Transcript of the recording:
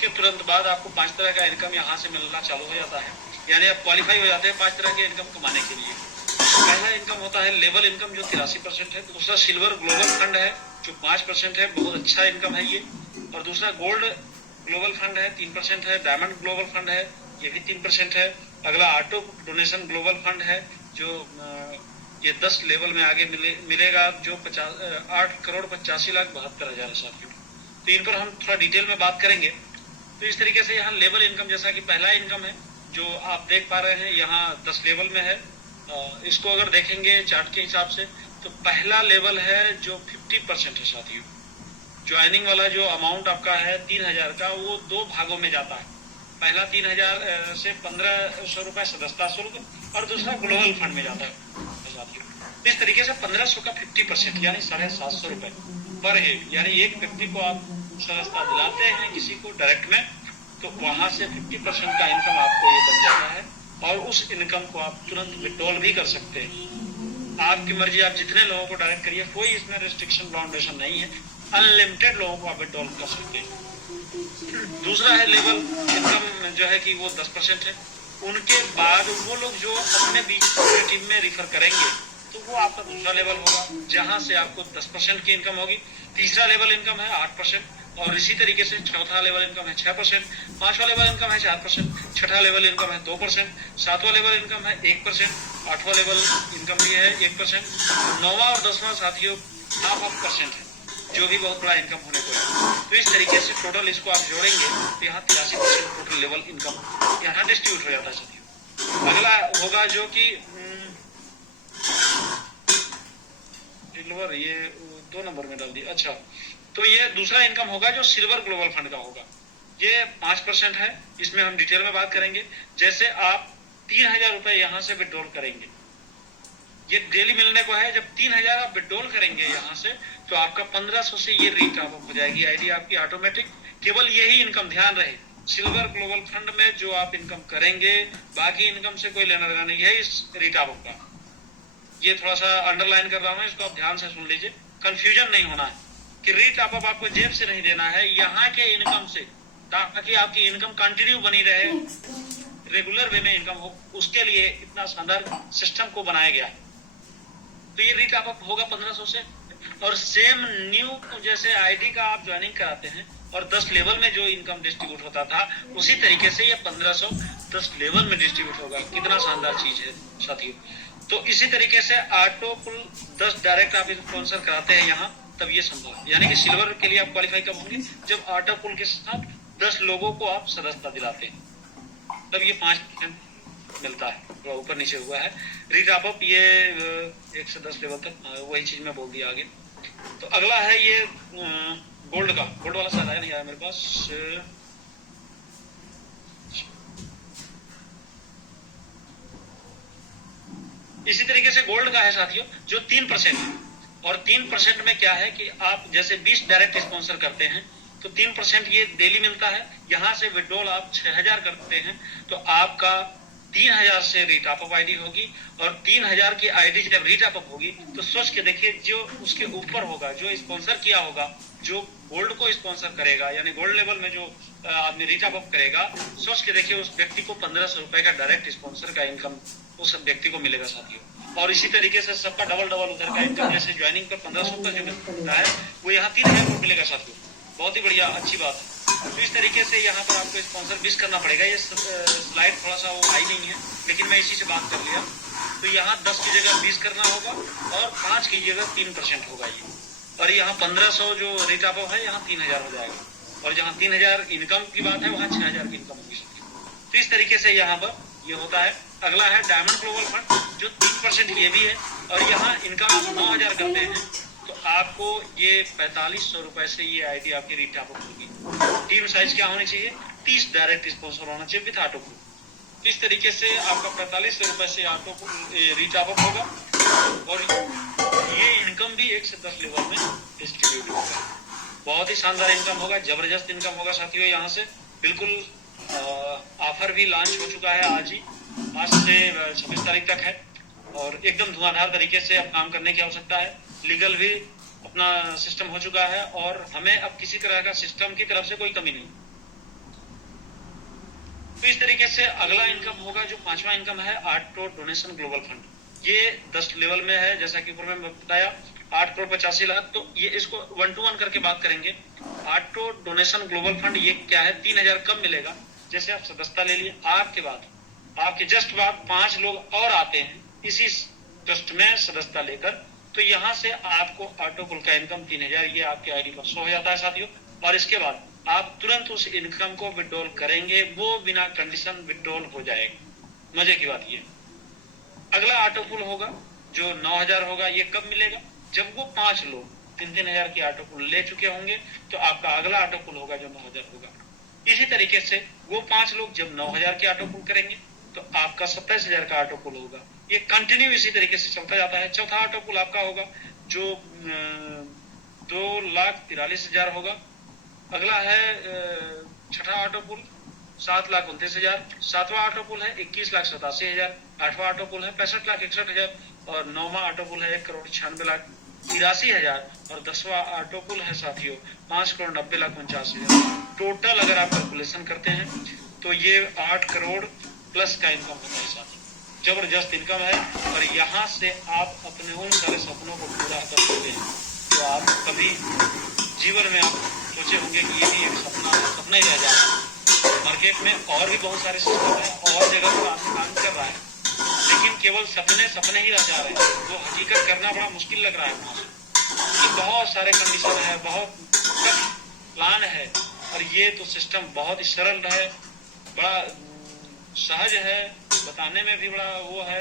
उसके तुरंत बाद आपको 5 तरह का इनकम यहाँ से मिलना चालू हो जाता है, यानी आप क्वालिफाई हो जाते हैं 5 तरह के इनकम कमाने के लिए। पहला इनकम होता है लेवल इनकम जो 83% है। दूसरा सिल्वर ग्लोबल फंड है जो 5% है, बहुत अच्छा इनकम है ये। और दूसरा गोल्ड ग्लोबल फंड है 3% है। डायमंड ग्लोबल फंड है, ये भी 3% है। अगला ऑटो डोनेशन ग्लोबल फंड है जो ये 10 लेवल में आगे मिलेगा जो 8,85,72,000 है साथियों। तो इन पर हम थोड़ा डिटेल में बात करेंगे। तो इस तरीके से यहाँ लेवल इनकम, जैसा कि पहला इनकम है जो आप देख पा रहे हैं यहाँ 10 लेवल में है। इसको अगर देखेंगे चार्ट के हिसाब से तो पहला लेवल है जो 50% है साथियों। ज्वाइनिंग वाला जो अमाउंट आपका है 3,000 का, वो 2 भागों में जाता है। पहला 3,000 से 1,500 रुपए सदस्यता शुल्क और दूसरा ग्लोबल फंड में जाता है साथियों। इस तरीके से 1,500 का 50% यानी 750 रुपए पर हेड, यानी एक व्यक्ति को आप सदस्यता दिलाते हैं किसी को डायरेक्ट में, तो वहां से 50% का इनकम आपको ये बन जाता है। और उस इनकम को आप तुरंत विड्रॉल भी कर सकते हैं। आपकी मर्जी, आप जितने लोगों को डायरेक्ट करिए, कोई इसमें रिस्ट्रिक्शन बाउंडेशन नहीं है। अनलिमिटेड लोगों को आप विड्रॉल कर सकते हैं। दूसरा है लेवल इनकम जो है कि वो 10% है। उनके बाद वो लोग जो अपने बीच टीम में रिफर करेंगे तो वो आपका दूसरा लेवल होगा, जहां से आपको 10% की इनकम होगी। तीसरा लेवल इनकम है 8%, और इसी तरीके से चौथा लेवल इनकम है 6%, पांचवा लेवल इनकम है 4%, छठा लेवल इनकम है 2%, सातवां लेवल इनकम है 1%, आठवां लेवल इनकम भी है 1%, नौवां और 10वां साथियों 0.5% है, जो भी बहुत बड़ा इनकम होने को है। तो इस तरीके से टोटल इसको आप जोड़ेंगे तो यहाँ 83% टोटल लेवल इनकम यहाँ डिस्ट्रीब्यूट हो जाता है साथियों। अगला होगा जो कि सिल्वर, ये 2 नंबर में डाल दिया। अच्छा, तो ये दूसरा इनकम होगा जो सिल्वर ग्लोबल फंड का होगा। ये 5% है। इसमें हम डिटेल में बात करेंगे। जैसे आप 3,000 रुपए यहाँ से विड्रॉल करेंगे, ये डेली मिलने को है। जब 3,000 आप विड्रॉल करेंगे यहाँ से तो आपका 1,500 से ये रेट आप हो जाएगी आईडी आपकी ऑटोमेटिक। केवल यही इनकम, ध्यान रहे, सिल्वर ग्लोबल फंड में जो आप इनकम करेंगे, बाकी इनकम से कोई लेना देना नहीं है इस रेट आपका। ये थोड़ा सा अंडरलाइन कर रहा हूँ, इसको आप ध्यान से सुन लीजिए, कंफ्यूजन नहीं होना है कि रेट आपको जेब से नहीं देना है, यहाँ के इनकम से, ताकि आपकी इनकम कंटिन्यू बनी रहे, रेगुलर वे में इनकम हो। उसके लिए इतना शानदार सिस्टम को बनाया गया है। तो ये रेट आप होगा 1,500 से। और सेम न्यू जैसे आईडी का आप ज्वाइनिंग कराते हैं और 10 लेवल में जो इनकम डिस्ट्रीब्यूट होता था, उसी तरीके से ये 1,500 10 लेवल में डिस्ट्रीब्यूट होगा। कितना शानदार चीज है साथियों। तो इसी तरीके से ऑटो पुल 10 डायरेक्ट आप स्पॉन्सर कराते हैं यहाँ, तब ये संभव, यानी कि सिल्वर के लिए आप क्वालिफाई कब होंगे, जब ऑटो पुल के साथ 10 लोगों को आप सदस्यता दिलाते हैं, तब ये 5% मिलता है। थोड़ा ऊपर नीचे हुआ है रीट आप ये 1 से 10 लेवल तक, वही चीज मैं बोल दिया आगे। तो अगला है ये गोल्ड का। गोल्ड वाला शायद आया नहीं आया मेरे पास। इसी तरीके से गोल्ड का है साथियों जो 3% है। और 3% में क्या है कि आप जैसे 20 डायरेक्ट स्पॉन्सर करते हैं तो 3% ये डेली मिलता है। यहाँ से विड्रॉल आप 6,000 करते हैं तो आपका 3,000 से रीट अप आईडी होगी। और 3,000 की आईडी जब रीट अप होगी तो सोच के देखिए, जो उसके ऊपर होगा, जो स्पॉन्सर किया होगा, जो गोल्ड को स्पॉन्सर करेगा, यानी गोल्ड लेवल में जो आदमी रीट अप करेगा, सोच के देखिए उस व्यक्ति को 1,500 रुपए का डायरेक्ट स्पॉन्सर का इनकम उस व्यक्ति को मिलेगा साथियों। और इसी तरीके से सबका डबल उधर का इनकम, जैसे ज्वाइनिंग पर 1,500 का जो मिलता है वो यहाँ 3,000 मिलेगा साथियों। बहुत ही बढ़िया, अच्छी बात है। तो इस तरीके से यहाँ पर आपको स्पॉन्सर मिस करना पड़ेगा। ये स्लाइड थोड़ा सा वो आई नहीं है, लेकिन मैं इसी से बात कर लिया। तो यहाँ 10 की जगह 20 करना होगा और 5 की जगह 3% होगा ये। और यहाँ 1,500 जो रेट ऑफ है, यहाँ 3,000 हो जाएगा। और जहाँ 3,000 इनकम की बात है, वहाँ 6,000 की इनकम होगी। तो इस तरीके से यहाँ पर ये होता है। अगला है डायमंड ग्लोबल फंड जो 3% ये भी है। और यहाँ इनकम आप 9,000 करते हैं तो आपको ये 4,500 रुपए से ये आईडी आपकी रीट अप होगी। टीम साइज क्या होनी चाहिए, 30 डायरेक्ट स्पॉन्सर होना चाहिए विथ ऑटो पुल। इस तरीके से आपका 4,500 रुपए से ऑटो रीट अप होगा। और ये इनकम भी 1 से 10 लेवल में डिस्ट्रीब्यूट होगा। बहुत ही शानदार इनकम होगा, जबरदस्त इनकम होगा साथियों। यहाँ से बिल्कुल ऑफर भी लॉन्च हो चुका है आज ही, आज से 26 तारीख तक है। और एकदम धुआंधार तरीके से अब काम करने की आवश्यकता है। लीगल भी अपना सिस्टम हो चुका है और हमें अब किसी तरह का सिस्टम की तरफ से कोई कमी नहीं। तो इस तरीके से अगला इनकम होगा, जो पांचवा इनकम है, ऑटो डोनेशन ग्लोबल फंड। ये 10 लेवल में है, जैसा कि ऊपर में बताया, 8,85,00,000। तो ये इसको 1 to 1 करके बात करेंगे। ऑटो डोनेशन ग्लोबल फंड ये क्या है, 3,000 कब मिलेगा, जैसे आप सदस्यता ले लिए, आपके जस्ट बाद 5 लोग और आते हैं इसी ट्रस्ट में सदस्यता लेकर, तो यहाँ से आपको ऑटो कुल का इनकम 3,000 ये आपके आईडी पर शो हो जाता है साथियों। और इसके बाद आप तुरंत उस इनकम को विड्रॉल करेंगे, वो बिना कंडीशन विड्रॉल हो जाएगा। मजे की बात ये। अगला ऑटो पुल होगा जो 9,000 होगा, ये कब मिलेगा, जब वो 5 लोग 3,000 की ऑटो पुल ले चुके होंगे, तो आपका अगला ऑटो पुल होगा जो 9,000 होगा। इसी तरीके से वो 5 लोग जब 9,000 की ऑटो पुल करेंगे, तो आपका 27,000 का ऑटो पुल होगा। ये कंटिन्यू इसी तरीके से चलता जाता है। चौथा ऑटो पुल आपका होगा जो 2,43,000 होगा। अगला है छठा ऑटो पुल 7,29,000। सातवां ऑटो पुल है 21,87,000। आठवां ऑटो पुल है 65,61,000। और नौवां ऑटो पुल है 1,96,83,000। और 10वां ऑटो पुल है साथियों 5,90,49,000। टोटल अगर आप कैलकुलेशन करते हैं तो ये 8 करोड़ प्लस का इनकम होता है साथियों। जबरदस्त इनकम है, और यहाँ से आप अपने उन सारे सपनों को पूरा कर सकते हैं जो आप कभी जीवन में आप सोचे होंगे कि ये भी एक सपना ही रह जाए। मार्केट में और भी बहुत सारे सिस्टम है, और जगह पर आदमी काम कर रहा है, लेकिन केवल सपने ही रह जा रहे हैं। वो हकीकत करना बड़ा मुश्किल लग रहा है वहां से, कि बहुत सारे कंडीशन है, बहुत टफ प्लान है। और ये तो सिस्टम बहुत ही सरल है, बड़ा सहज है, बताने में भी बड़ा वो है।